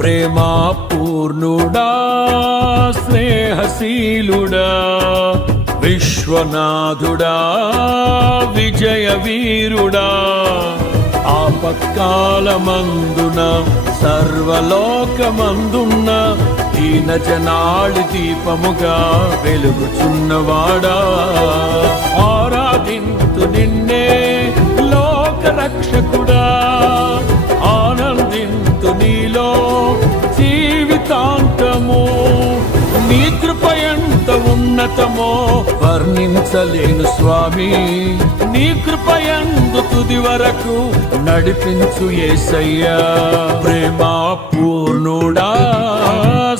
ప్రేమా పూర్ణుడా స్నేహశీలుడా విశ్వనాథుడా విజయ వీరుడా ఆపత్కాలమందున సర్వలోకమందున్న దీన జనాళి దీపముగా వెలుగుచున్నవాడా ఆరాధింతు నిన్నే లోక రక్షకుడా ఆనందింతు నీలో జీవితాంతము నీ కృప ఎంత ఉన్నతమో వర్ణించలేను స్వామి నీ కృప యందు తుది వరకు నడిపించు యేసయ్యా ప్రేమా పూర్ణుడా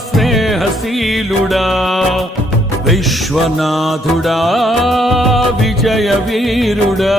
స్నేహశీలుడా విశ్వనాథుడా విజయ వీరుడా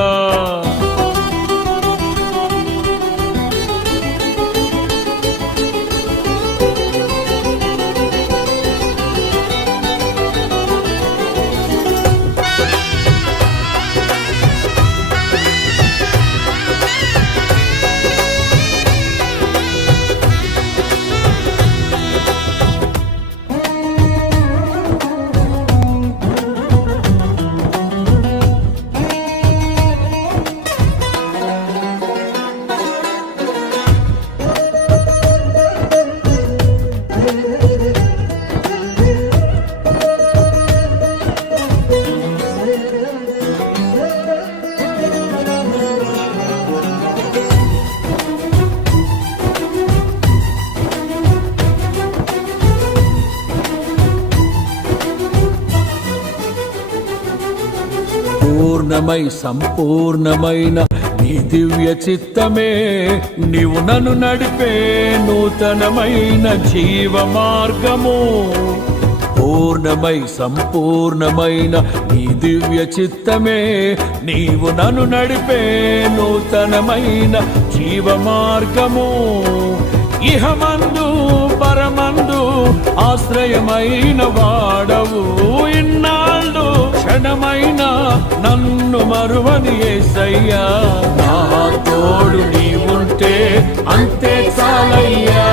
పూర్ణమై సంపూర్ణమైన నీ దివ్య చిత్తమే నీవు నన్ను నడిపే నూతనమైన జీవ మార్గము పూర్ణమై సంపూర్ణమైన నీ దివ్య చిత్తమే నీవు నన్ను నడిపే నూతనమైన జీవ మార్గము ఇహమందు పరమందు ఆశ్రయమైన వాడవు ఇన్నాళ్ళు క్షణమైన నన్ను మరువని యేసయ్యా నా తోడు నీవుంటే అంతే చాలయ్యా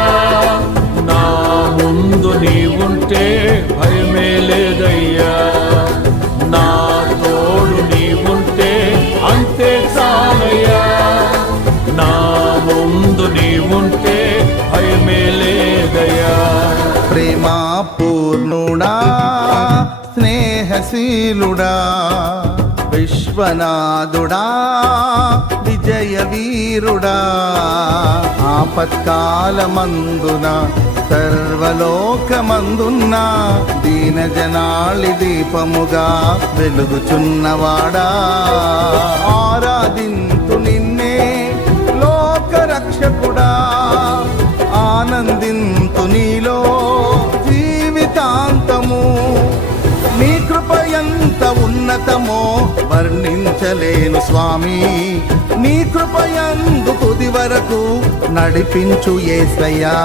నా ముందు నీవుంటే భయమే లేదయ్యా నా తోడు నీవుంటే అంతే చాలయ్యా నా ముందు నీవుంటే భయమే లేదయ్యా ప్రేమా పూర్ణుడా స్నేహశీలుడా విశ్వనాథుడా విజయ వీరుడా ఆపత్కాలమందున సర్వలోకమందున్న దీన జనాళి దీపముగా వెలుగుచున్నవాడా ఆరాధింతు నిన్నే లోక రక్షకుడా ఆనందింతు నీలో జీవితాంతము నీ కృప ఎంత ఉన్నతమో వర్ణించలేను స్వామి నీ కృప యందు తుది వరకు నడిపించు యేసయ్యా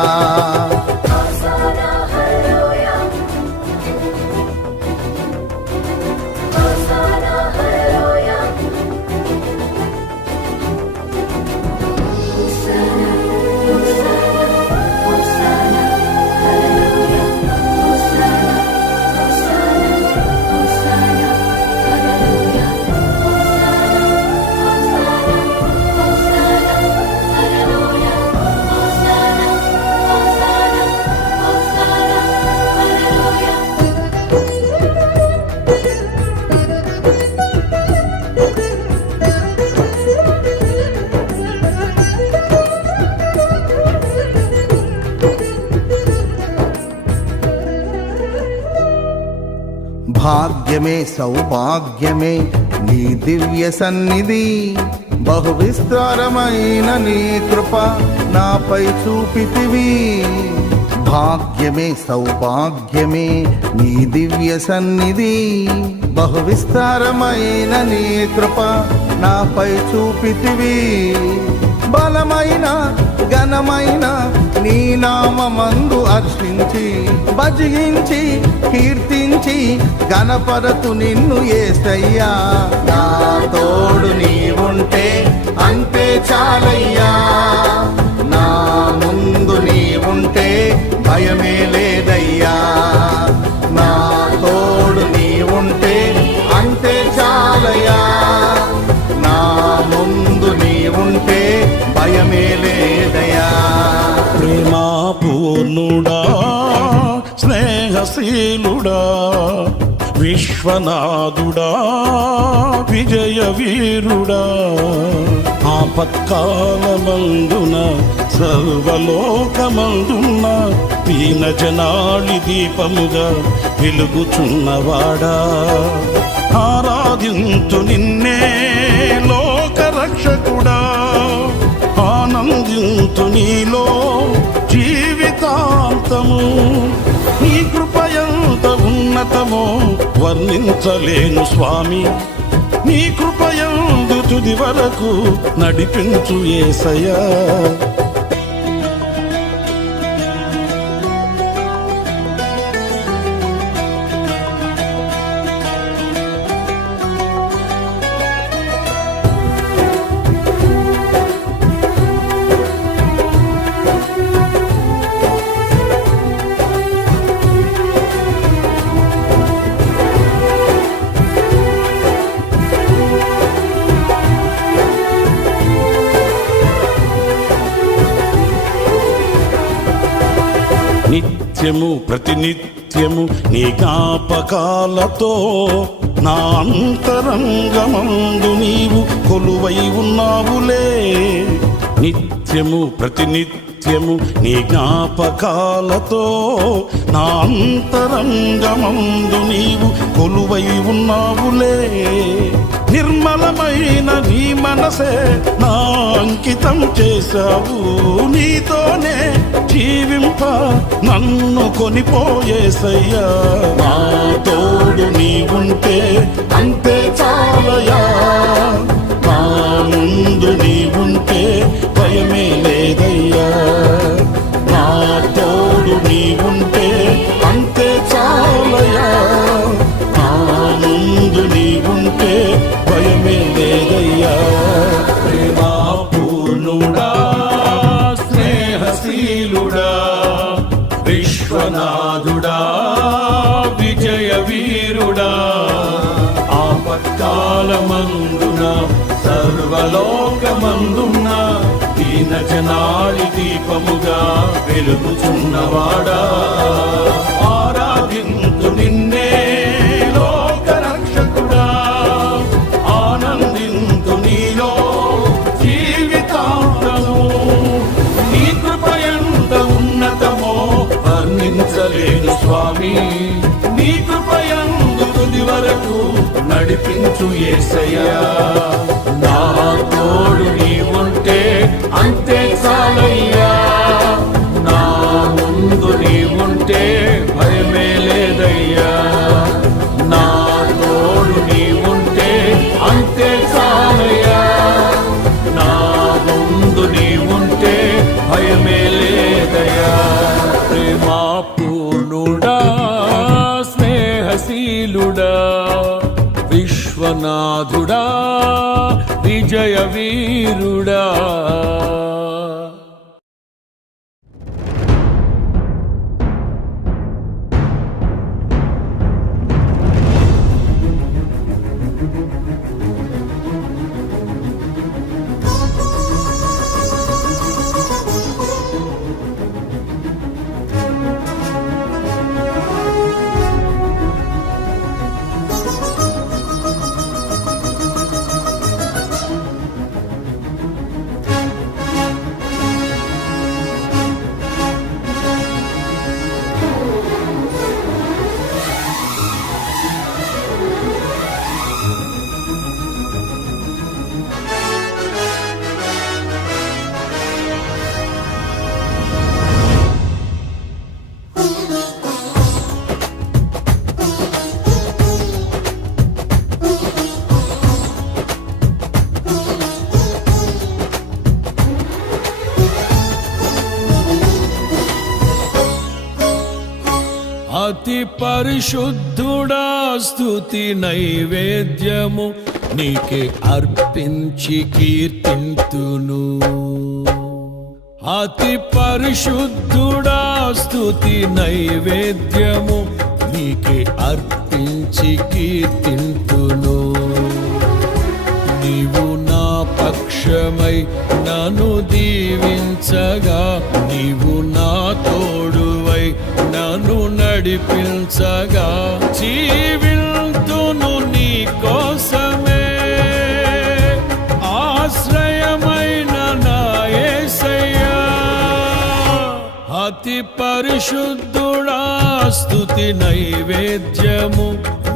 భాగ్యమే సౌభాగ్యమే నీ దివ్య సన్నిధి బహు విస్తారమైన నీ కృప నాపై చూపితివి భాగ్యమే సౌభాగ్యమే నీ దివ్య సన్నిధి బహు విస్తారమైన నీ కృప నాపై చూపితివి బలమైన ఘనమైన నీ నామమందు హర్షించి భజించి కీర్తించి గణపరతు నిన్ను యేసయ్యా నా తోడు నీవుంటే అంతే చాలయ్యా నా ముందు నీవుంటే ఉంటే భయమే లేదయ్యా. నా తోడు నీ ఉంటే అంతే చాలయ్యా. నా ముందు నీ ఉంటే భయమే లేదయ్యా. ప్రేమా పూర్ణుడా, స్నేహశీలుడా, విశ్వనాథుడా, విజయ వీరుడా, ఆపత్కాలమందున సర్వలోకమందున దీనజనాళి దీపముగా వెలుగుచున్నవాడా, ఆరాధింతు నిన్నే లోకరక్షకుడా, ఆనందింతు నీలో జీవితాంతము. నీ కృపయంత ఉన్నతమో వర్ణించలేను స్వామి, నీ కృపయందు తుది వరకు నడిపించు యేసయ్యా. నిత్యము ప్రతినిత్యము నీ జ్ఞాపకాలతో నా అంతరంగమందు నీవు కొలువై ఉన్నావులే. నిత్యము ప్రతినిత్యము నీ జ్ఞాపకాలతో నా అంతరంగమందు నీవు కొలువై ఉన్నావులే. నిర్మలమైన నీ మనసే నా అంకితం చేశావు, నీతోనే జీవింప నన్ను కొనిపోయేసయ్యా. నా తోడు నీ ఉంటే అంతే చాలయా. నా ముందు నీ ఉంటే భయమే లేదయ్యా. నా తోడు నీ ఉంటే అంతే చాలయా. నా ముందు నీ ఉంటే భయమే లేదయ్యా. ప్రేమా పూర్ణుడా, స్నేహశీలుడా, విశ్వనాథుడా, విజయ వీరుడా, ఆపత్కాలమందున సర్వలోకమందున దీనజనాళి దీపముగా వెలుగుచున్నవాడా, ఆరాధింతు నిన్నే లోకరక్షకుడా, ఆనందింతు నీలో జీవితాంతము. నీ కృపయంత ఉన్నతమో వర్ణించలేను స్వామి, నీ కృపయందు తుది వరకు నడిపించు యేసయ్యా. నా తోడు నీ ఉంటే అంతే చాలయ్యా. నా ముందు నీ ఉంటే భయమే లేదయ్యా. నా తోడు నీ ఉంటే అంతే చాలయ్యా. నా ముందు నీ ఉంటే భయమే లేదయ్యా. ప్రేమా పూర్ణుడా, స్నేహశీలుడా, విశ్వనాథుడా, విజయ వీరుడా. అతి పరిశుద్ధుడా, స్తుతి నైవేద్యము నీకే అర్పించి కీర్తింతును. అతి పరిశుద్ధుడా స్తుతి నైవేద్యము నీకే అర్పించి కీర్తింతును. నీవు నా పక్షమై నన్ను దీవించగా, నీవు నా తోడువై నన్ను నడిపించగా, జీవింతును నీ కోసమే ఆశ్రయమైన నా యేసయ్యా. అతి పరిశుద్ధుడా స్తుతి నైవేద్యము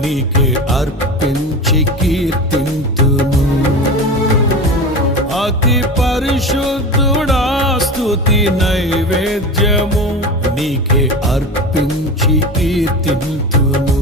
నీకే అర్పించి కీర్తింతును. అతి పరిశుద్ధుడా స్తుతి నైవేద్యము నీకే అర్పించి కీర్తింతును.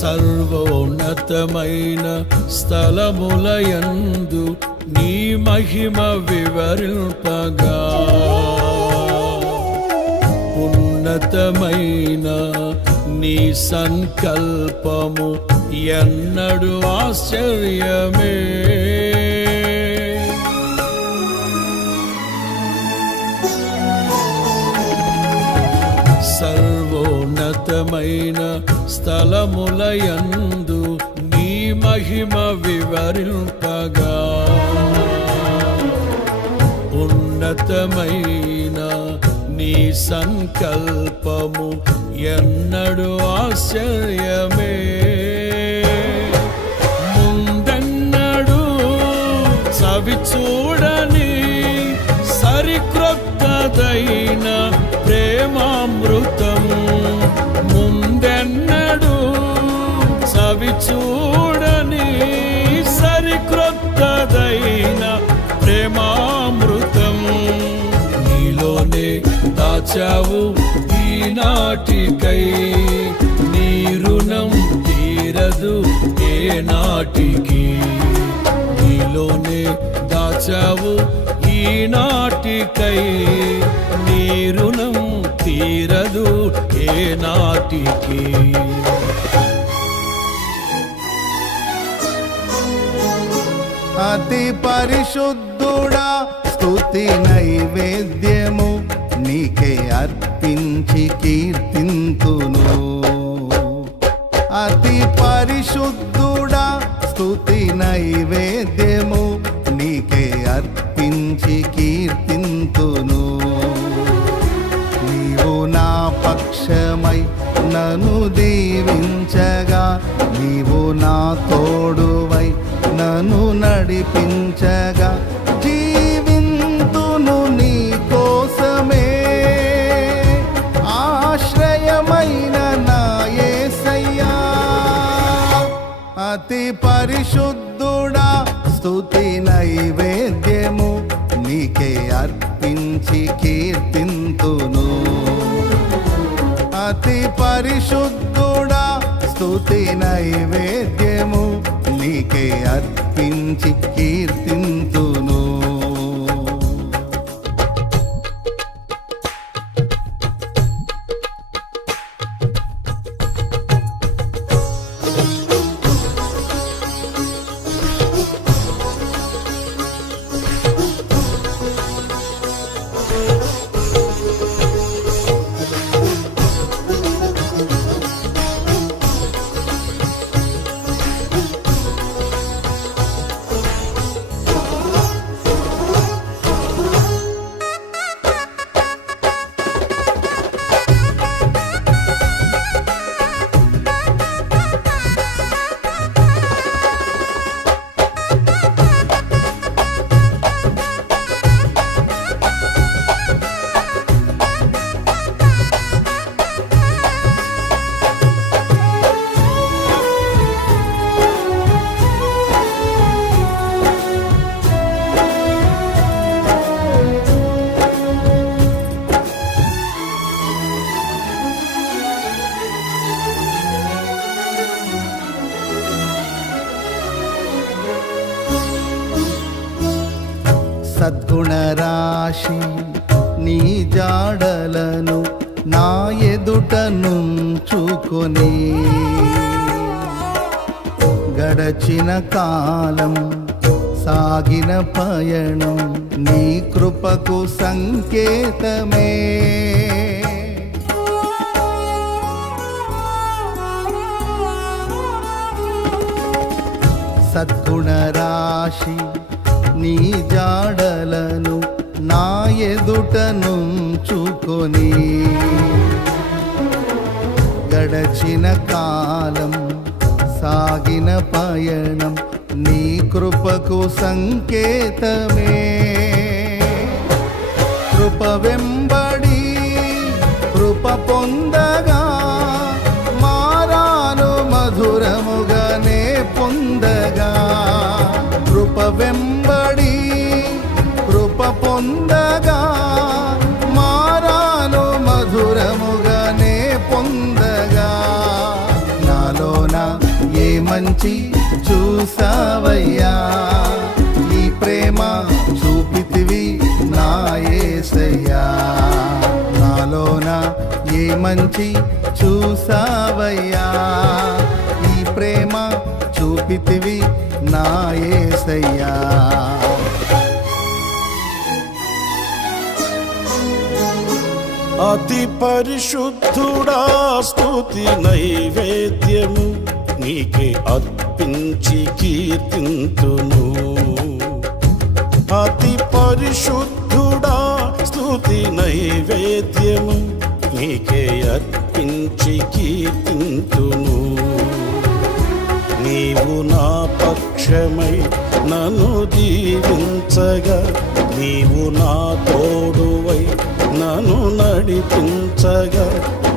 సర్వోన్నతమైన స్థలములయందు నీ మహిమ వివరింపగా, ఉన్నతమైన నీ సంకల్పము ఎన్నడు ఆశ్చర్యమే. సర్వోన్నతమైన స్థలములయందు నీ మహిమ వివరింపగా, ఉన్నతమైన నీ సంకల్పము ఎన్నడు ఆశ్చర్యమే. ముందెన్నడు చవి చూడని సరిక్రొత్తదైన ప్రేమామృతం, ముందెన్నడు చవి చూడని సరిక్రొత్తదైన ప్రేమామృతం నీలోనే దాచావు ఈనాటికై. నీ రుణం తీరదు ఏ నాటికి, నీలోనే దాచావు ఈనాటికై. నీ రుణం తీరదు ఏ నాటికి. అతి పరిశుద్ధుడా స్తుతి నైవేద్యము నీకే అర్పించి కీర్తింతును. అతి పరిశుద్ధుడా స్తుతి నైవేద్యము నీకే అర్పించి కీర్తింతును. నీవు నా పక్షమై నన్ను దీవించగా, నీవు నా తోడువై నన్ను నడిపించగా, జీవింతును నీ కోసమే ఆశ్రయమైన నా యేసయ్యా. అతి పరిశుద్ధుడా స్తుతి నైవేద్యము నీకే అర్పించి కీర్తింతును. అతి పరిశుద్ధుడా స్తుతి నైవేద్యము నీకే అర్పించి కీర్తింతును. సద్గుణ రాశి నీ జాడలను నా ఎదుట నుంచుకొని గడచిన కాలం సాగిన పయనం నీ కృపకు సంకేతమే. సద్గుణ రాశి నీ జాడలను నా ఎదుట నుంచుకొని గడచిన కాలం సాగిన పయనం నీ కృపకు సంకేతమే. కృప వెంబడి కృప పొందగా మారాను మధురముగానే పొందగా. కృప వెంబడి కృప పొందగా మారాను మధురముగానే పొందగా. నాలోన ఏ మంచి చూసావయ్యా, ఈ ప్రేమ చూపితివి నా యేసయ్యా. నాలోన ఏ మంచి చూసావయ్యా, ఈ ప్రేమ చూపితివి నా యేసయ్యా. అతి పరిశుద్ధుడా స్తుతి నైవేద్యము నీకే అర్పించి కీర్తింతును. అతి పరిశుద్ధుడా స్తుతి నైవేద్యము నీకే అర్పించి కీర్తింతును. నీవు నా పక్షమై నన్ను దీవించగా, నీవు నా తోడువై నన్ను నడిపించగా,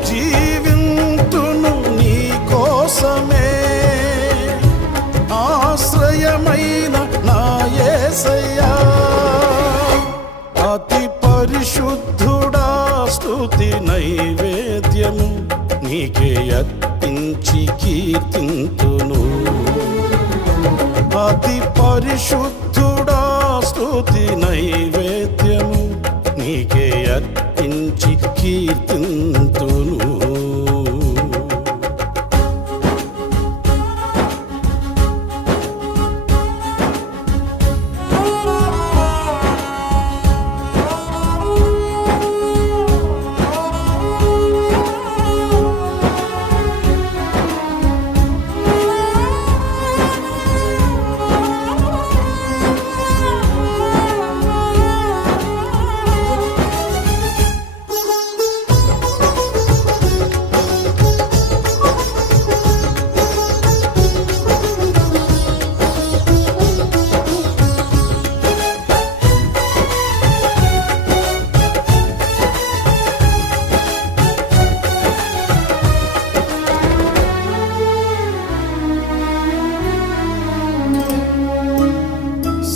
జీవింతును నీ కోసమే. ఆశ్రయమైన నా యేసయ్యా, అతి పరిశుద్ధుడా స్తుతి నైవేద్యము నీకే అర్పించి కీర్తింతును. అతి పరిశుద్ధుడా స్తుతి నైవేద్యము నీకే అర్పించి కీర్తింతును.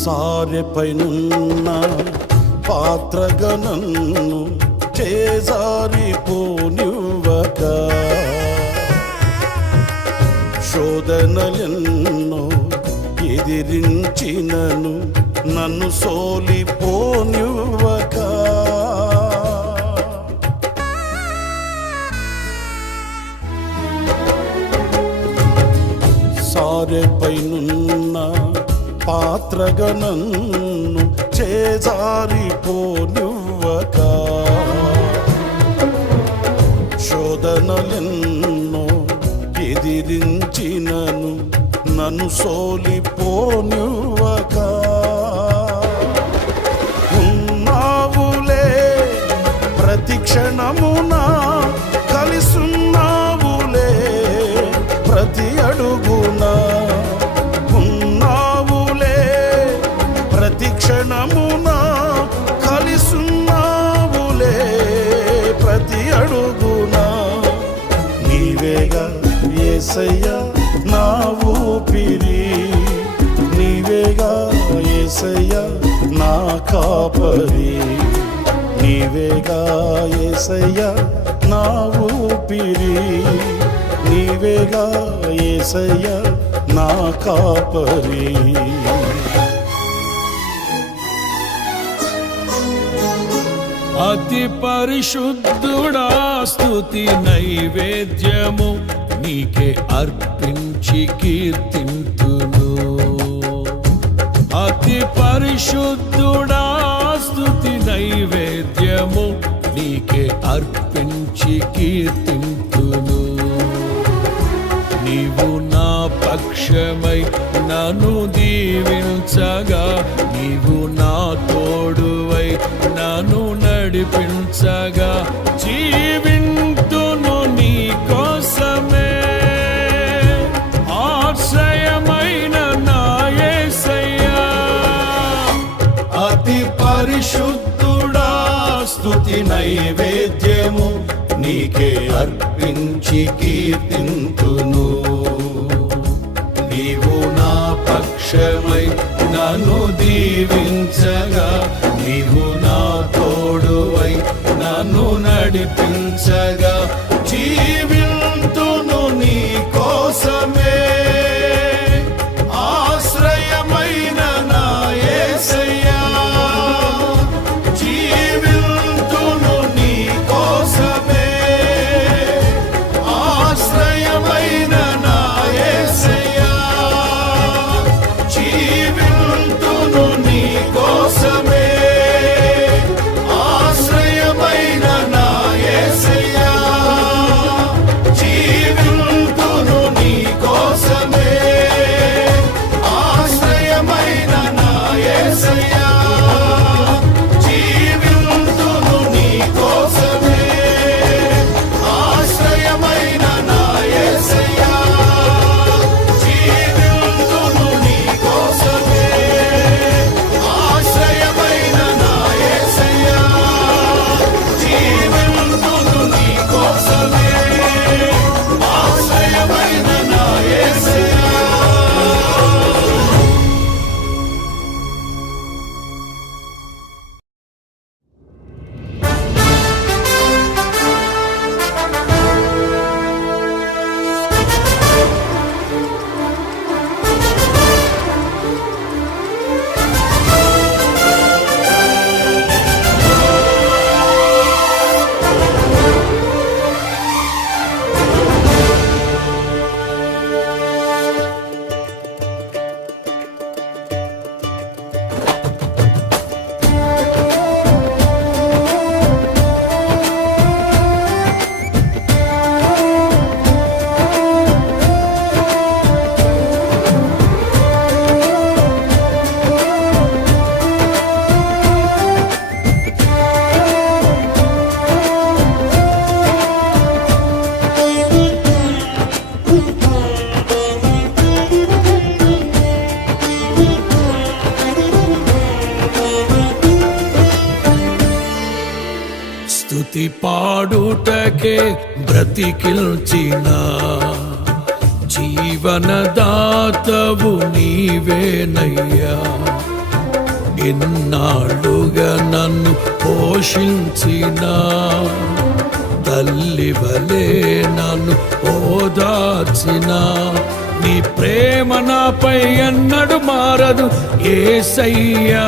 సారెపైనున్న పాత్రగా నన్ను చేజారిపోనివ్వక, శోధనలెన్నో ఎదిరించినను నన్ను సోలిపోనివ్వక. సారెపైనున్న పాత్రగా నన్ను చేజారిపోనివ్వక, శోధనలెన్నో ఎదిరించినను నన్ను సోలిపోనివ్వక. ఉన్నావులే ప్రతి క్షణమునా, కలిసున్నావులే ప్రతి అడుగునా. ప్రతి క్షణమునా కలిసున్నావులే ప్రతి అడుగునా. నీవేగా యేసయ్యా నా ఊపిరి, నీవేగా యేసయ్యా నా కాపరి. నీవేగా యేసయ్యా నా ఊపిరి, నీవేగా యేసయ్యా నా కాపరి. అతి పరిశుద్ధుడా స్తుతి నైవేద్యము నీకే అర్పించి కీర్తింతును. అతి పరిశుద్ధుడా స్తుతి నైవేద్యము నీకే అర్పించి కీర్తింతును. నీవు నా పక్షమై నన్ను దీవించగా, నీవు నా తోడువై నన్ను నడిపించగా, జీవింతును నీ కోసమే. ఆశ్రయమైన నా యేసయ్యా, అతి పరిశుద్ధుడా స్తుతి నైవేద్యము నీకే అర్పించి కీర్తింతును. నీవు నా పక్షమై నన్ను దీవించగా, నీవు నా తోడువై నన్ను నడిపించగా, జీవింతును నీ కోసమే. ఆశ్రయమైన నా యేసయ్యా, జీవింతును నీ కోసమే. ఆశ్రయమైన నా యేసయ్యా, జీవింతును నీ కోసమే. ఆశ్రయమైన నా యేసయ్యా, జీవింతును నీ కోసమే. ఆశ్రయమైన నా యేసయ్యా, జీవింతును నీ కోసమే. ఆశ్రయమైన నా యేసయ్యా, జీవింతును నీ కోసమే. ఆశ్రయమైన నా యేసయ్యా, జీవింతును నీ కోసమే. ఆశ్రయమైన నా యేసయ్యా. స్తుతి పాడుటకే బ్రతికిల్చిన జీవనదాతవు నీవేనయ్యా. ఎన్నాళ్ళుగా నన్ను పోషించిన తల్లి వలె నన్ను ఓదార్చిన నీ ప్రేమ నాపై ఎన్నడు మారదు యేసయ్యా.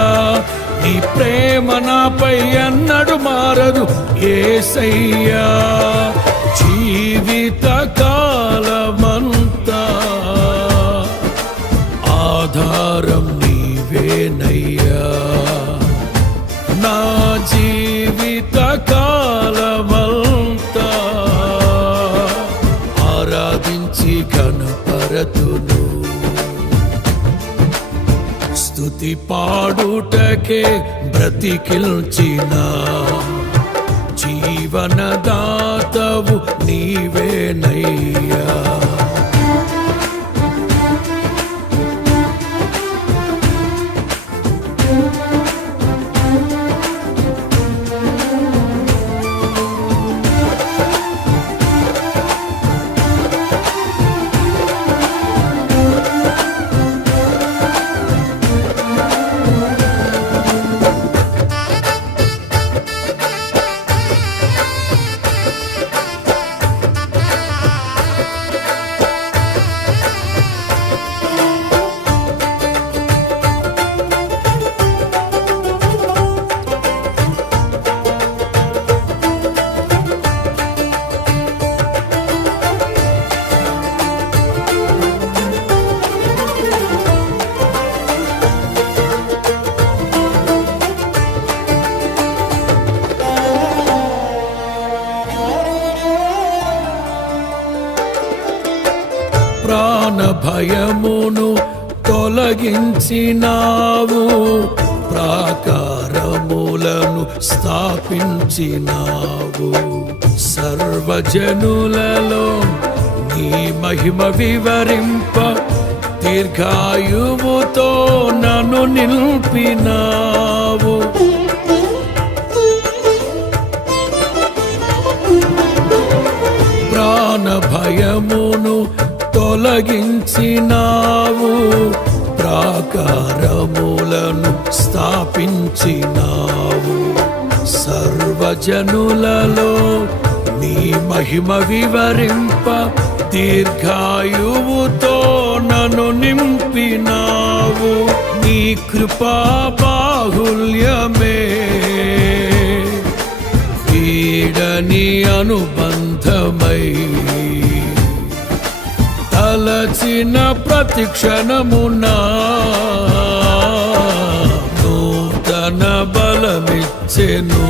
నీ ప్రేమ నాపై ఎన్నడు మారదు యేసయ్యా. జీవిత కాలమంతా ఆధారం నీవేనయ్యా. నా జీవిత కాలమంతా ఆరాధించి కనపరతును. స్తుతి పాడుటకే బ్రతికిల్చిన జీవనదాతవు నీవేనయ్యా. భయమును తొలగించినావు, ప్రాకారములను స్థాపించినావు. సర్వజనులలో నీ మహిమ వివరింప దీర్ఘాయువుతో నన్ను నిలిపినావు. ప్రాణ భయమును తొలగించినావు, ప్రాకారములను స్థాపించినావు. సర్వజనులలో నీ మహిమ వివరింప దీర్ఘాయువుతో నన్ను నింపినావు. నీ కృపా బాహుల్యమే వీడని అనుబంధమై, తలచిన ప్రతి క్షణమునా నూతన బలమిచ్చెను.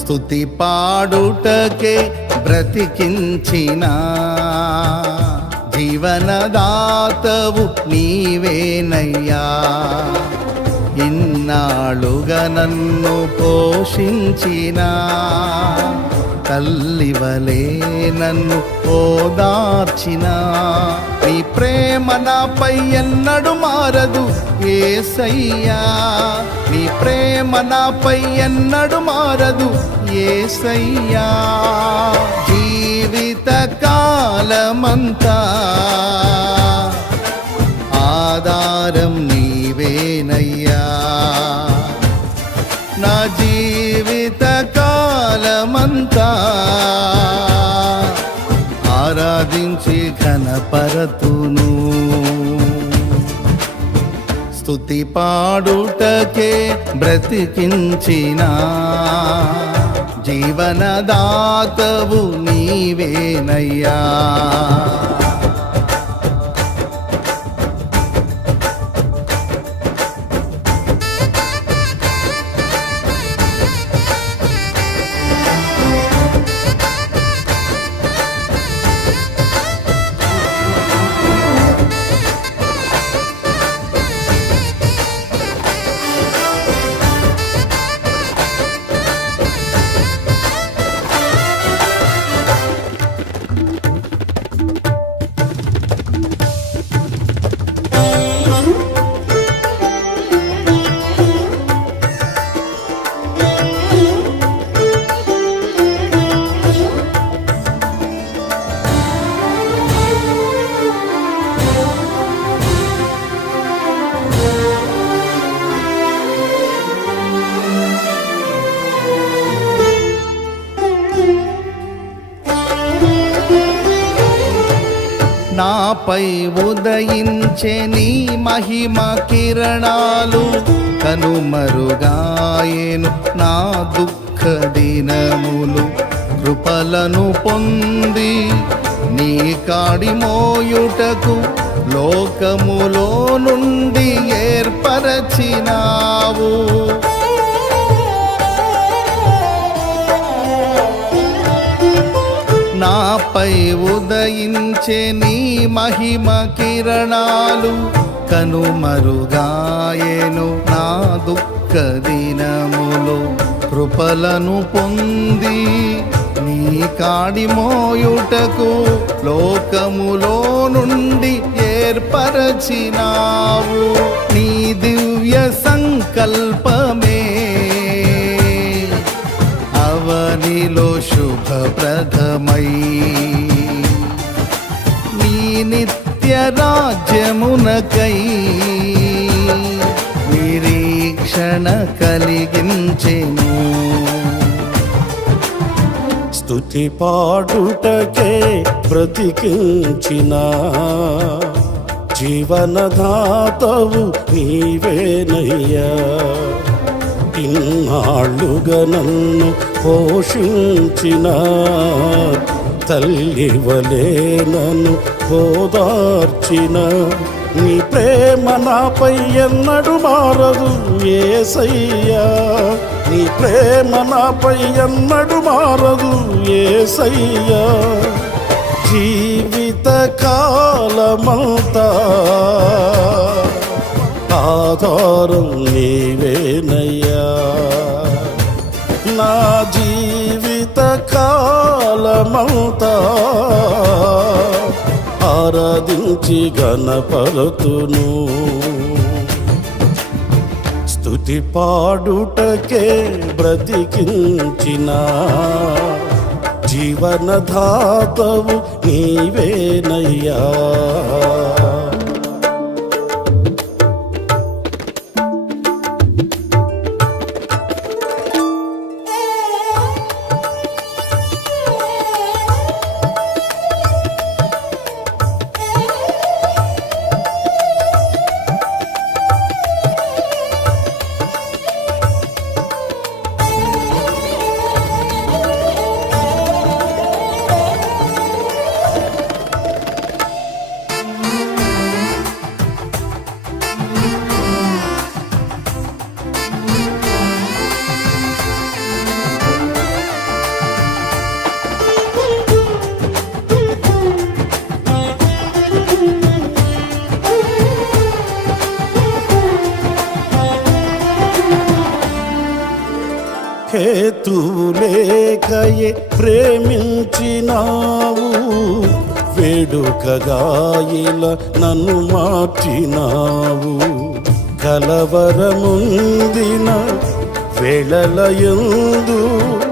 స్తుతి పాడుటకే బ్రతికించిన జీవనదాతవు నీవేనయ్యా. ఇన్నాళ్ళుగా నన్ను పోషించిన తల్లివలే నన్ను ఓదార్చిన నీ ప్రేమ నాపై ఎన్నడు మారదు యేసయ్యా. నీ ప్రేమ నాపై ఎన్నడు మారదు యేసయ్యా. జీవిత కాలమంతా ఆధారం నీవేనయ్యా. నా జీవిత కాలమంతా ఆరాధించి ఘనపరతును. స్తుతి పాడుటకే బ్రతికించిన జీవనదాతవు నీవేనయ్యా. నాపై ఉదయించే నీ మహిమ కిరణాలు కనుమరుగాయేను నా దుఃఖ దినములు. కృపలను పొంది నీ కాడి మోయుటకు లోకములో నుండి ఏర్పరచినావు. నాపై ఉదయించే నీ మహిమ కిరణాలు కనుమరుగాయేను నా దుఃఖ దినములు. కృపలను పొంది నీ కాడి మోయుటకు లోకములో నుండి ఏర్పరచినావు. నీ దివ్య సంకల్పమే అవనిలో శుభప్రదమై నీ నిత్య రాజ్యమునకై నిరీక్షణ కలిగించెను. స్తుతి పాడుటకే బ్రతికించిన జీవనదాతవు నీవేనయ్యా. ఇన్నాళ్ళుగా నన్ను పోషించిన తల్లివలే నన్ను ఓదార్చిన నీ ప్రేమ నాపై ఎన్నడు మారదు యేసయ్యా. నీ ప్రేమ నాపై ఎన్నడు మారదు యేసయ్యా. జీవిత కాలమంతా ఆధారం నీవేనయ్యా. నా జీవిత కాలమంతా ఆరాధించి గణపరతును. స్తుతి పాడుటకే బ్రతికించిన జీవనదాతవు నీవేనయ్యా. హేతులేకయే ప్రేమించినావు, వేడుకగా ఇలా నన్ను మార్చినావు. కలవరముందిన వేళలయందు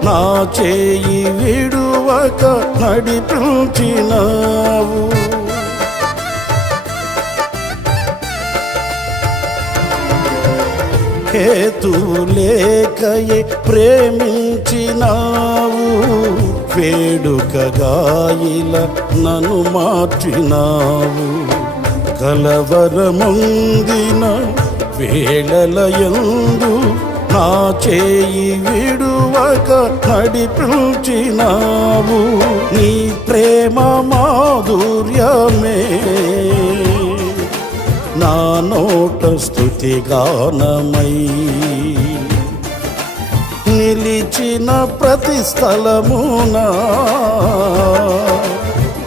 నా చేయి విడువక నడిపించినావు. హేతులేకయే ప్రేమించినావు, వేడుకగా ఇలా నన్ను మార్చినావు. కలవరముందిన వేళలయందు నా చేయి విడువక నడిపించినావు. నీ ప్రేమ మాధుర్యమే నా నోట స్తుతి గానమై, నిలిచిన ప్రతి స్థలమున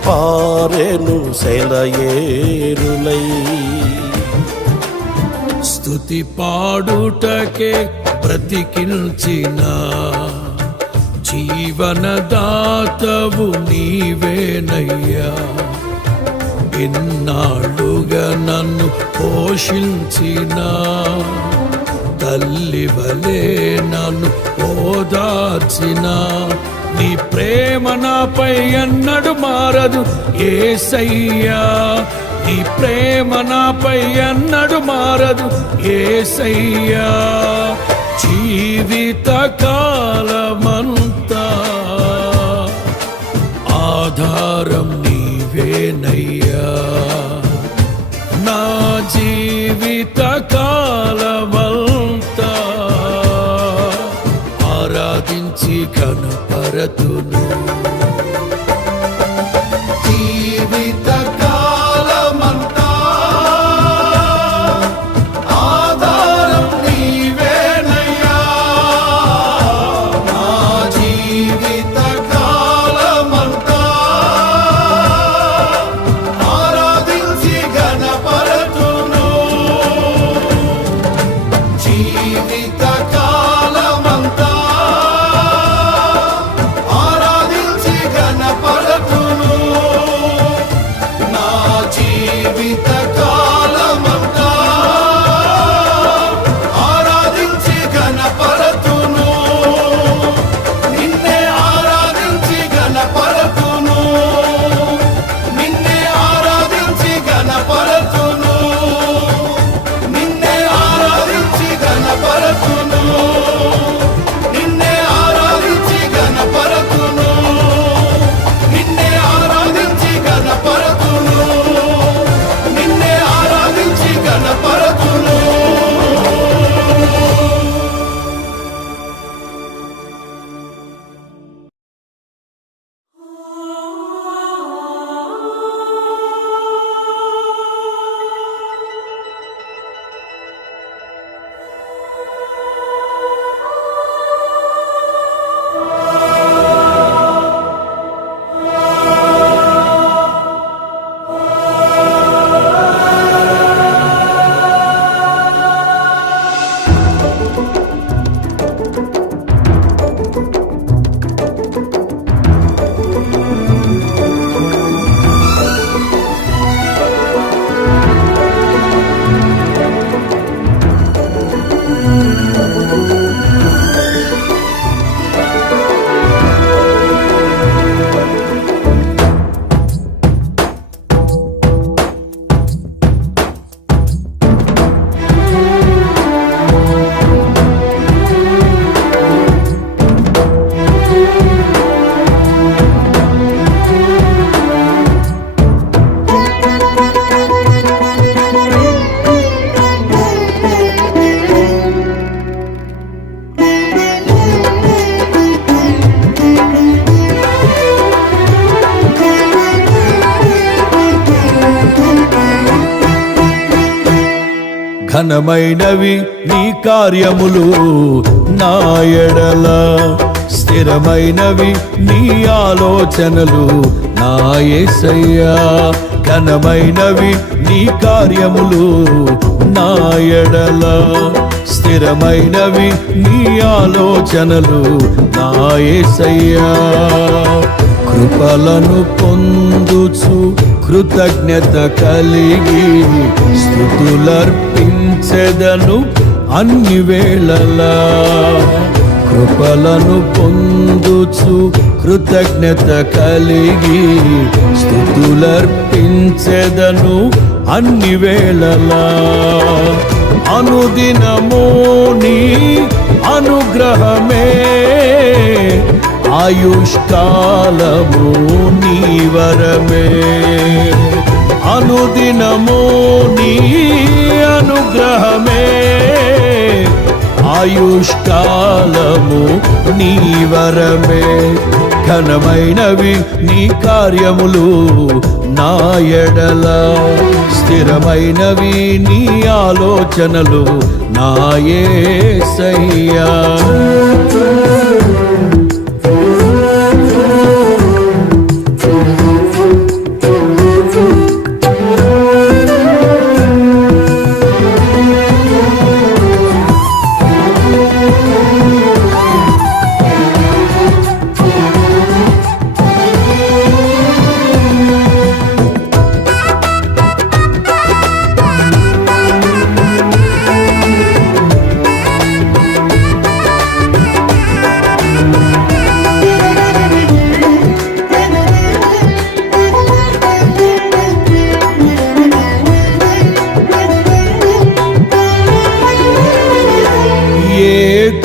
పారెను సెలయేరులై. స్తుతి పాడుటకే బ్రతికించిన జీవనదాతవు నీవేనయ్యా. ఇన్నాళ్ళుగా నన్ను పోషించిన తల్లి వలె నన్ను ఓదార్చిన నీ ప్రేమ నాపై ఎన్నడు మారదు యేసయ్యా. నీ ప్రేమ నాపై ఎన్నడు మారదు యేసయ్యా. జీవిత కాలమంతా ఆధారం నీవేనయ్యా. నా జీవిత కాలమంతా ఆరాధించి కనపరతును. జీవిత కాలమంతా ఆధారం నీవేనయ్యా. నా జీవిత కాలమంతా ఆరాధించి గణపరతును. జీవిత కాలమంతా ఆరాధించి గణపరతును. నా జీవిత కాలమంతా ఆరాధించి గణపరతును. నిన్నే ఆరాధించి గణపరతును. నిన్నే ఆరాధించి గణపరతును. నిన్నే ఆరాధించి గణపరతును. ఘనమైనవి నీ కార్యములు నా ఎడల, స్థిరమైనవి నీ ఆలోచనలు నా యేసయ్యా. ఘనమైనవి నీ కార్యములు నా ఎడల, స్థిరమైనవి నీ ఆలోచనలు నా యేసయ్యా. కృపలను పొందుచు కృతజ్ఞత కలిగి స్తుతులర్పించెదను అన్ని వేళలా. కృపలను పొందుచు కృతజ్ఞత కలిగి స్తుతులర్పించెదను అన్ని వేళలా. అనుదినము నీ అనుగ్రహమే, ఆయుష్కాలము నీ వరమే. అనుదినము నీ అనుగ్రహమే, ఆయుష్కాలము నీ వరమే. ఘనమైనవి నీ కార్యములు నా ఎడల, స్థిరమైనవి నీ ఆలోచనలు నా యేసయ్యా.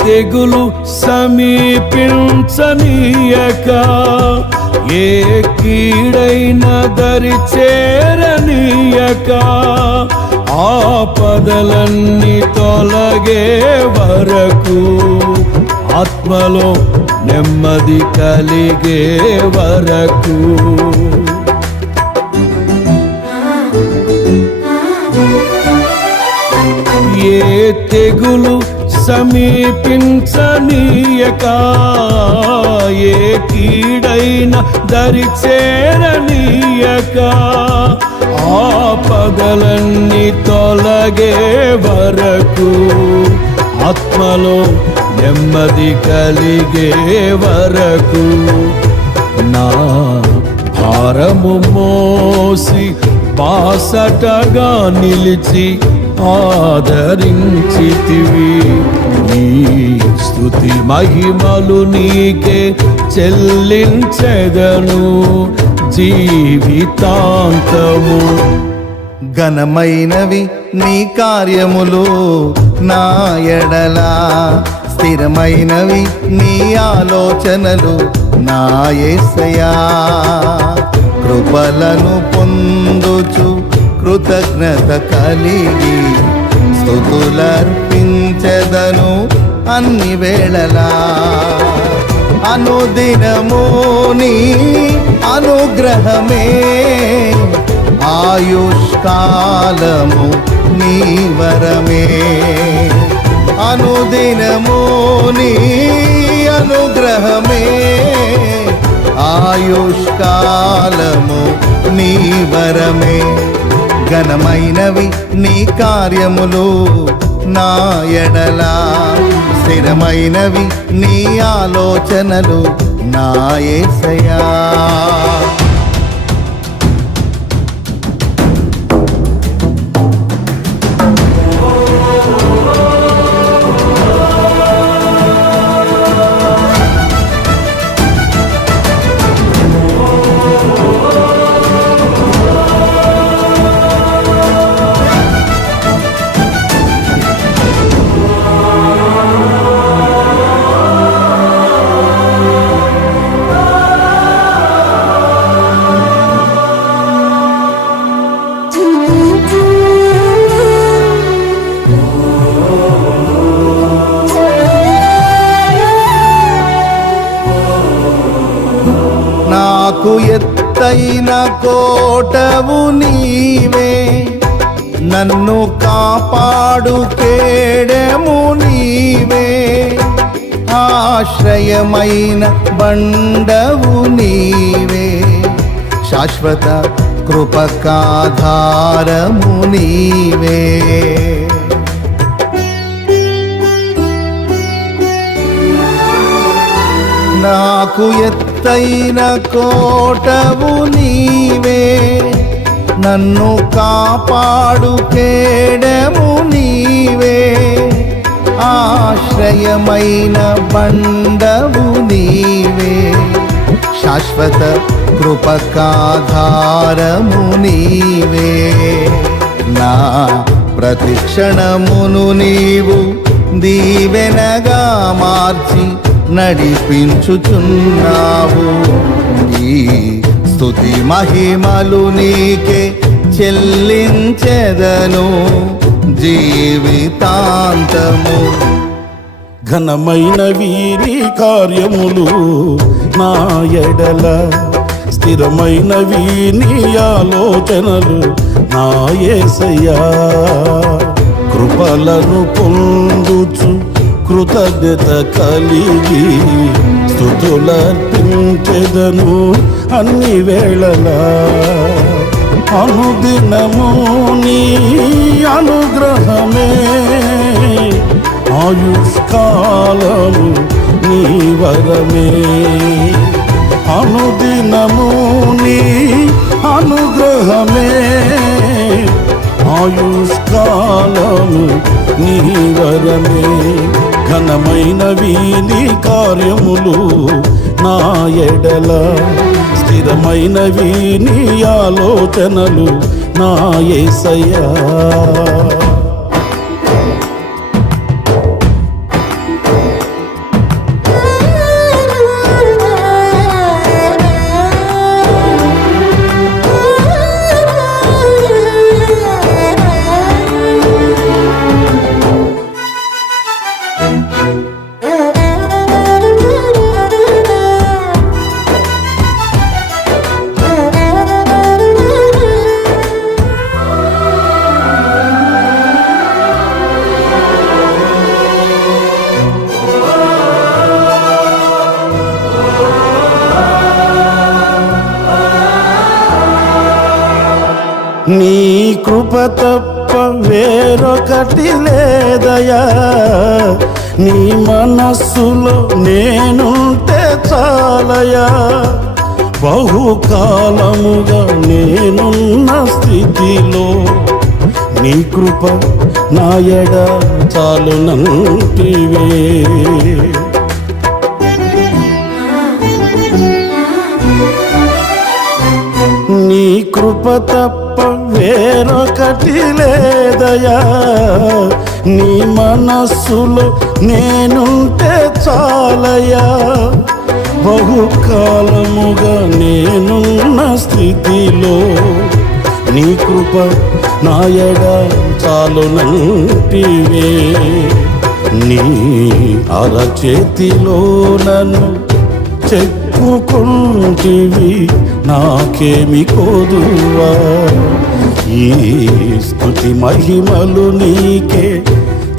తెగులు సమీపించనీయక, ఏ కీడైన దరి చేరనీయక, ఆపదలన్నీ తొలగే వరకు, ఆత్మలో నెమ్మది కలిగే వరకు. ఏ తెగులు సమీపించనీయక, ఏ కీడైన దరి చేరనీయక, ఆపదలన్నీ తొలగే వరకు, ఆత్మలో నెమ్మది కలిగే వరకు. నా భారము మోసి బాసటగా నిలిచి ఆదరించితివి. నీ స్తుతి మహిమలు నీకే చెల్లించెదను జీవితాంతము. ఘనమైనవి నీ కార్యములు నా ఎడల, స్థిరమైనవి నీ ఆలోచనలు నా యేసయ్యా. కృపలను పొందుచు కృతజ్ఞత కలిగి స్తుతులర్పించెదను అన్ని వేళలా. అనుదినము నీ అనుగ్రహమే, ఆయుష్కాలము నీ వరమే. అనుదినము నీ అనుగ్రహమే, ఆయుష్కాలము నీ వరమే. ఘనమైనవి నీ కార్యములు నా ఎడల, స్థిరమైనవి నీ ఆలోచనలు నా యేసయ్యా. నాకు ఎత్తైన కోటవు నీవే, నన్ను కాపాడు కేడెము నీవే, ఆశ్రయమైన బండవు నీవే, శాశ్వత కృపకాధారము నీవే. నాకు ఎత్తైన కోటవు నీవే, నన్ను కాపాడు కేడెము నీవే, ఆశ్రయమైన బండవు నీవే, శాశ్వత కృపకాధారము నీవే. నా ప్రతిక్షణమును నీవు దీవెనగా మార్చి నడిపించుచున్నావు. ఈ స్తుతి మహిమలు నీకే చెల్లించెదను జీవితాంతము. ఘనమైన వీరి కార్యములు నా ఎడల, స్థిరమైన వీని ఆలోచనలు నా యేసయ్యా. కృపలను పొందుచు కృతజ్ఞత కలిగి స్తుతులర్పించెదను అన్ని వేళలా. అనుదినము నీ అనుగ్రహమే, ఆయుష్కాలము నీ వరమే. అనుదినము నీ అనుగ్రహమే, ఆయుష్కాలము నీ వరమే. ఘనమైనవి నీ కార్యములు నా ఎడల, స్థిరమైనవి నీ ఆలోచనలు నా యేసయ్యా. నీ కృప తప్ప వేరొకటి లేదయా, నీ మనస్సులో నేనుంటే చాలయా. బహుకాలముగా నేనున్న స్థితిలో నీ కృప నా ఎడ చాలునంటివే. నీ కృప తప్ప వేరొకటి లేదయా, నీ మనస్సులో నేనుంటే చాలయా. బహుకాలముగా నేనున్న స్థితిలో నీ కృప నా ఎడ చాలునంటివే. నీ అరచేతిలో నన్ను చెప్పుకుంటివి, నాకేమి కోదువా. ఈ స్తుతి మహిమలు నీకే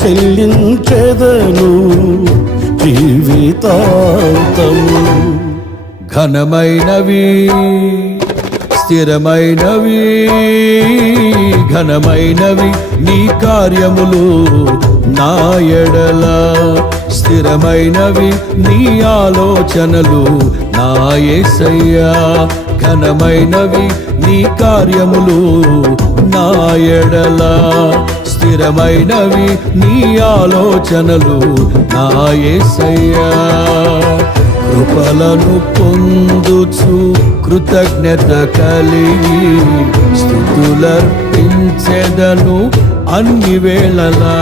చెల్లించెదను జీవితాంతము. ఘనమైనవి స్థిరమైనవి, ఘనమైనవి నీ కార్యములు నా ఎడల, స్థిరమైనవి నీ ఆలోచనలు నా యేసయ్యా. ఘనమైనవి నీ కార్యములు నా ఎడల, స్థిరమైనవి నీ ఆలోచనలు నా యేసయ్యా. కృపలను పొందుచు కృతజ్ఞత కలిగి స్తుతులర్పించెదను అన్ని వేళలా.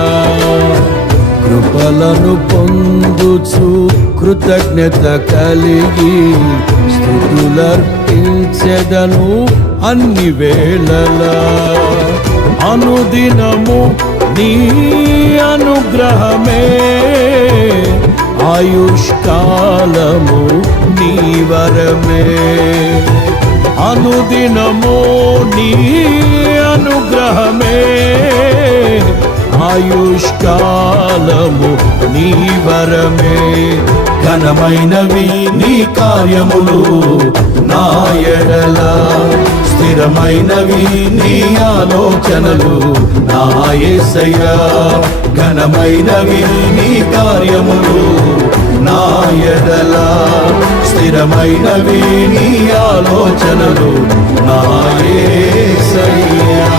కృపలను పొందుచు కృతజ్ఞత కలిగి స్తుతులర్పించెదను అన్ని వేళలా. అనుదినము నీ అనుగ్రహమే, ఆయుష్కాలము నీ వరమే. అనుదినము నీ అనుగ్రహమే ఆయుష్కాలము నీ వరమే. ఘనమైనవి నీ కార్యములు నా ఎడల, స్థిరమైనవి నీ ఆలోచనలు నా యేసయ్యా. ఘనమైనవి నీ కార్యములు నా ఎడల, స్థిరమైనవి నీ ఆలోచనలు నా యేసయ్యా.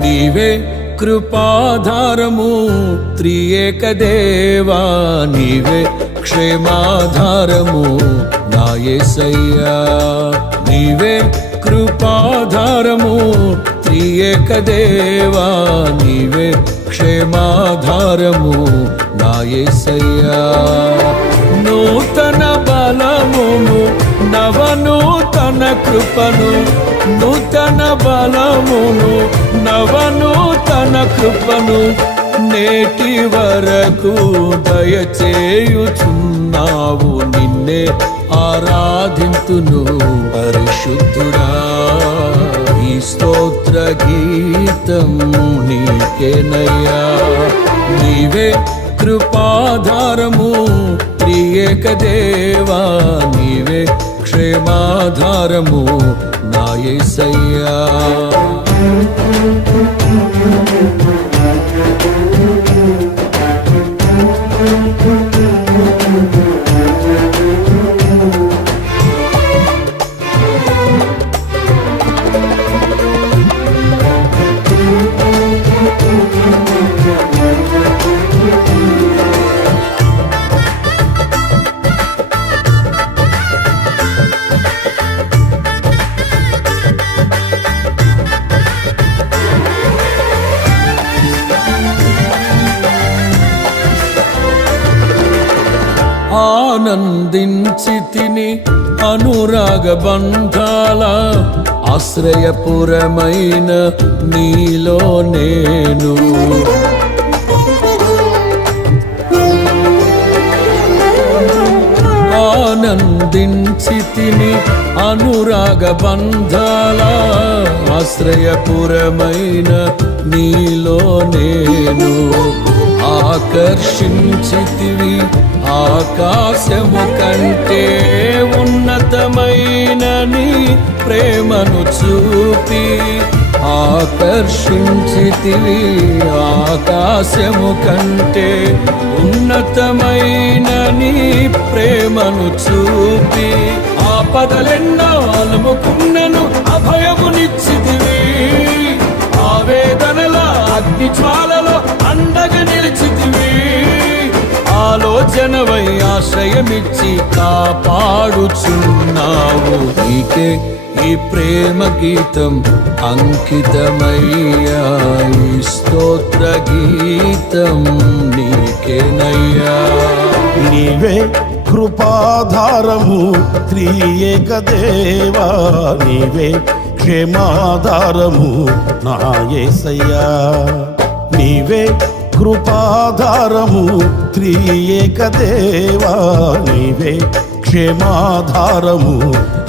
నీవే కృపాధారము త్రియేక దేవా, నీవే క్షేమాధారము నా యేసయ్యా. నీవే కృపాధారము త్రియేక దేవా, నీవే క్షేమాధారము నా యేసయ్యా. నూతన బలమును నవనూతన కృపను, నూతన బలమును నవనూతన కృపను నేటి వరకు దయచేయుచున్నావు. నిన్నే ఆరాధింతును పరిశుద్ధుడా. ఈ స్తోత్ర గీతం నీకేనయ్యా. నీవే కృపాధారము త్రియేక దేవా, నీవే క్షేమాధారము నా యేసయ్యా. ఆనందించి తిని అనురాగ బంధాల ఆశ్రయపురమైన నీలో నేను. ఆనందించి తిని అనురాగ బంధాల ఆశ్రయపురమైన నీలో నేను. ఆకర్షించితివి ఆకాశము కంటే ఉన్నతమైన నీ ప్రేమను చూపి. ఆకర్షించితివి ఆకాశము కంటే ఉన్నతమైన నీ ప్రేమను చూపి. ఆపదలెన్నో అలుముకున్నను అభయమునిచ్చితివి. ఆవేదనల అగ్ని జ్వాలలో అండగా నిలిచితివి. ఆలోచనవై ఆశ్రయమిచ్చి కాపాడుచున్నావు. నీకే ఈ ప్రేమ గీతం అంకితమయ్యా. ఈ స్తోత్ర గీతం నీకేనయ్యా. నీవే కృపాధారము త్రియేక దేవా, నీవే క్షేమాధారము నా యేసయ్యా. నీవే కృపాధారము త్రియేక దేవా, నీవే క్షేమాధారము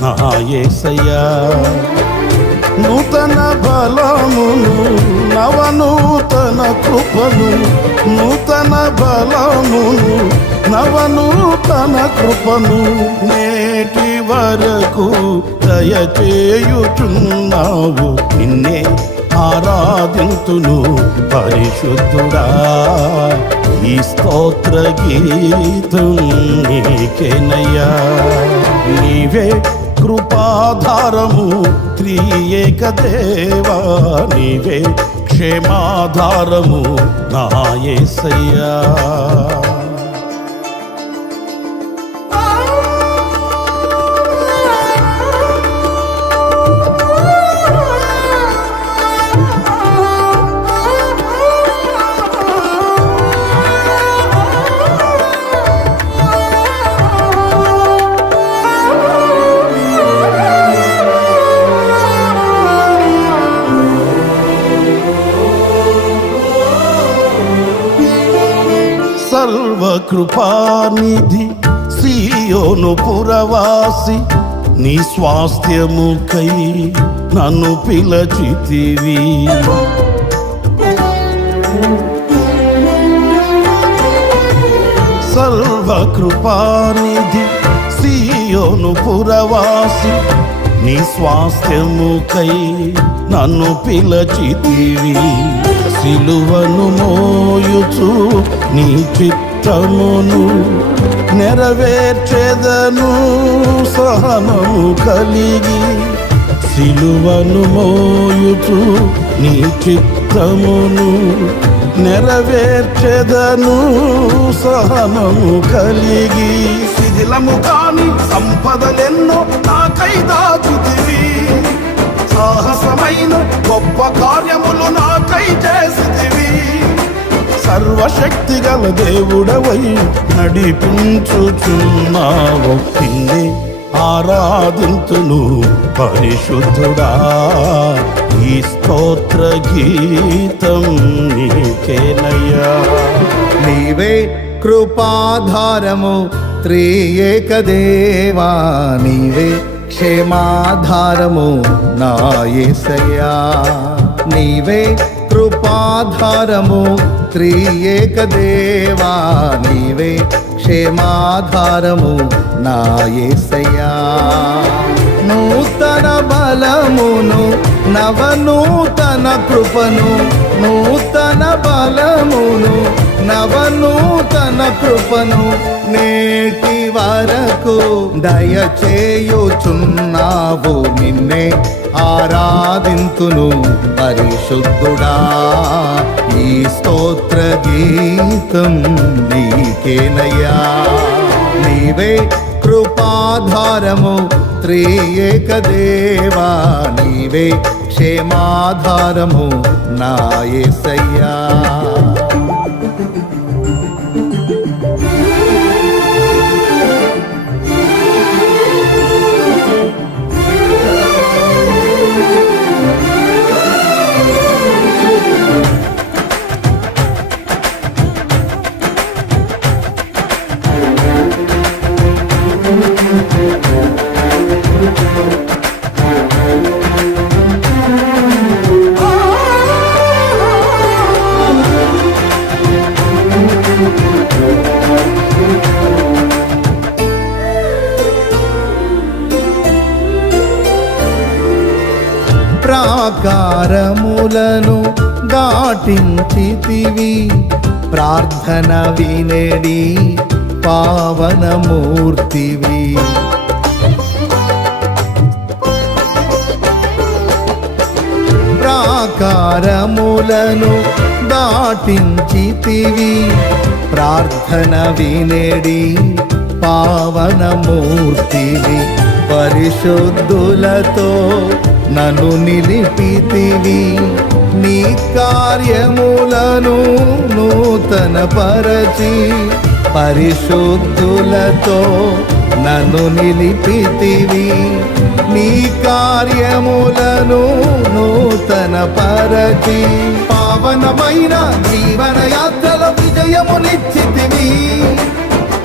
నా యేసయ్యా. నూతన బలమును నవనూతన కృపను, నూతన బలమును నవనూతన కృపను నేటి వరకు దయచేయుచున్నావు. నిన్నే ఆరాధింతును పరిశుద్ధుడా, ఈ స్తోత్ర గీతం నీకేనయ్యా. నీవే కృపాధారము త్రియేక దేవా, నీవే క్షేమాధారము నా యేసయ్యా. సర్వకృపానిధి సీయోను పురవాసి, నీ స్వాస్థ్యముకై నన్ను పిలచితివి. సర్వకృపానిధి సీయోను పురవాసి, నీ స్వాస్థ్యముకై నన్ను పిలచితివి. సిలువను మోయుచు నీ చిత్తమును నెరవేర్చెదను సహనము కలిగి. సిలువను మోయుచు నీ చిత్తమును నెరవేర్చెదను సహనము కలిగి. శిథిలము కాని సంపదలెన్నో నాకై దాచితివి, సాహసమైన గొప్ప కార్యములు నాకై చేసితివి. సర్వశక్తి గల దేవుడవై నడిపించుచున్నావు. నిన్నే ఆరాధింతును పరిశుద్ధుడా, ఈ స్తోత్ర గీతం నీకేనయ్యా. నీవే కృపాధారము త్రియేక దేవా, నీవే క్షేమాధారము నా యేసయ్యా. నీవే కృపాధారము త్రియేక దేవా, నీవే క్షేమాధారము నా యేసయ్యా. నూతన బలమును నవనూతన కృపను, నూతన బలమును నవనూతన కృపను నేటి వరకు దయచేయుచున్నావు. నిన్నే ఆరాధింతును పరిశుద్ధుడా, ఈ స్తోత్ర గీతం నీకేనయ్యా. నీవే కృపాధారము త్రియేక దేవా, నీవే క్షేమాధారము నా యేసయ్యా. ప్రాకారములను దాటించితివి, ప్రార్థన వినేడి పావనమూర్తివి. ప్రాకారములను దాటించితివి, ప్రార్థన వినేడి పావనమూర్తివి. పరిశుద్ధులతో నన్ను నిలిపితివి, నీ కార్యములను నూతన పరచి. పరిశుద్ధులతో నన్ను నిలిపితివి, నీ కార్యములను నూతన పరచి. పావనమైన జీవన యాత్రల విజయమునిచ్చితివి,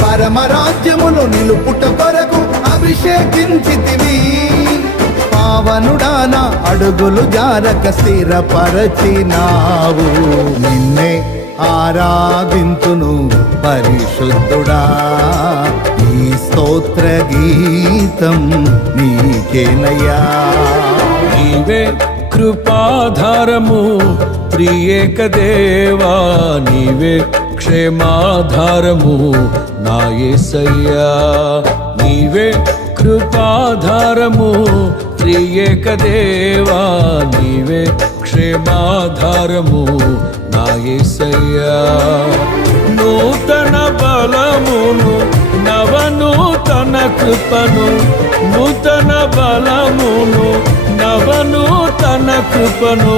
పరమరాజ్యమును నిలుపుట కొరకు అభిషేకించితివి పావనుడాన అడుగులు జారక స్థిరపరచినావు నిన్నే ఆరాధింతును పరిశుద్ధుడా ఈ స్తోత్ర గీతం నీకేనయ్యా నీవే కృపాధారము త్రియేక దేవా నీవే క్షేమాధారము నా యేసయ్యా నీవే కృపాధారము త్రియేక దేవా నీవే క్షేమాధారము నా యేసయ్యా నూతన బలమును నవనూతన కృపను నూతన బలమును నవనూతన కృపను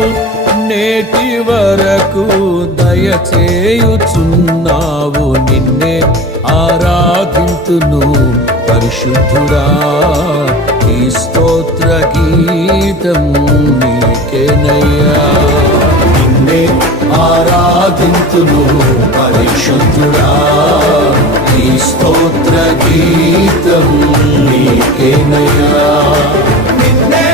నేటి వరకు దయచేయుచున్నావు నిన్నే ఆరాధింతును పరిశుద్ధుడా ఈ స్తోత్ర గీతం నీకేనయ్యా నిన్నే ఆరాధింతును పరిశుద్ధుడా ఈ స్తోత్ర గీతం నీకేనయ్యా నిన్నే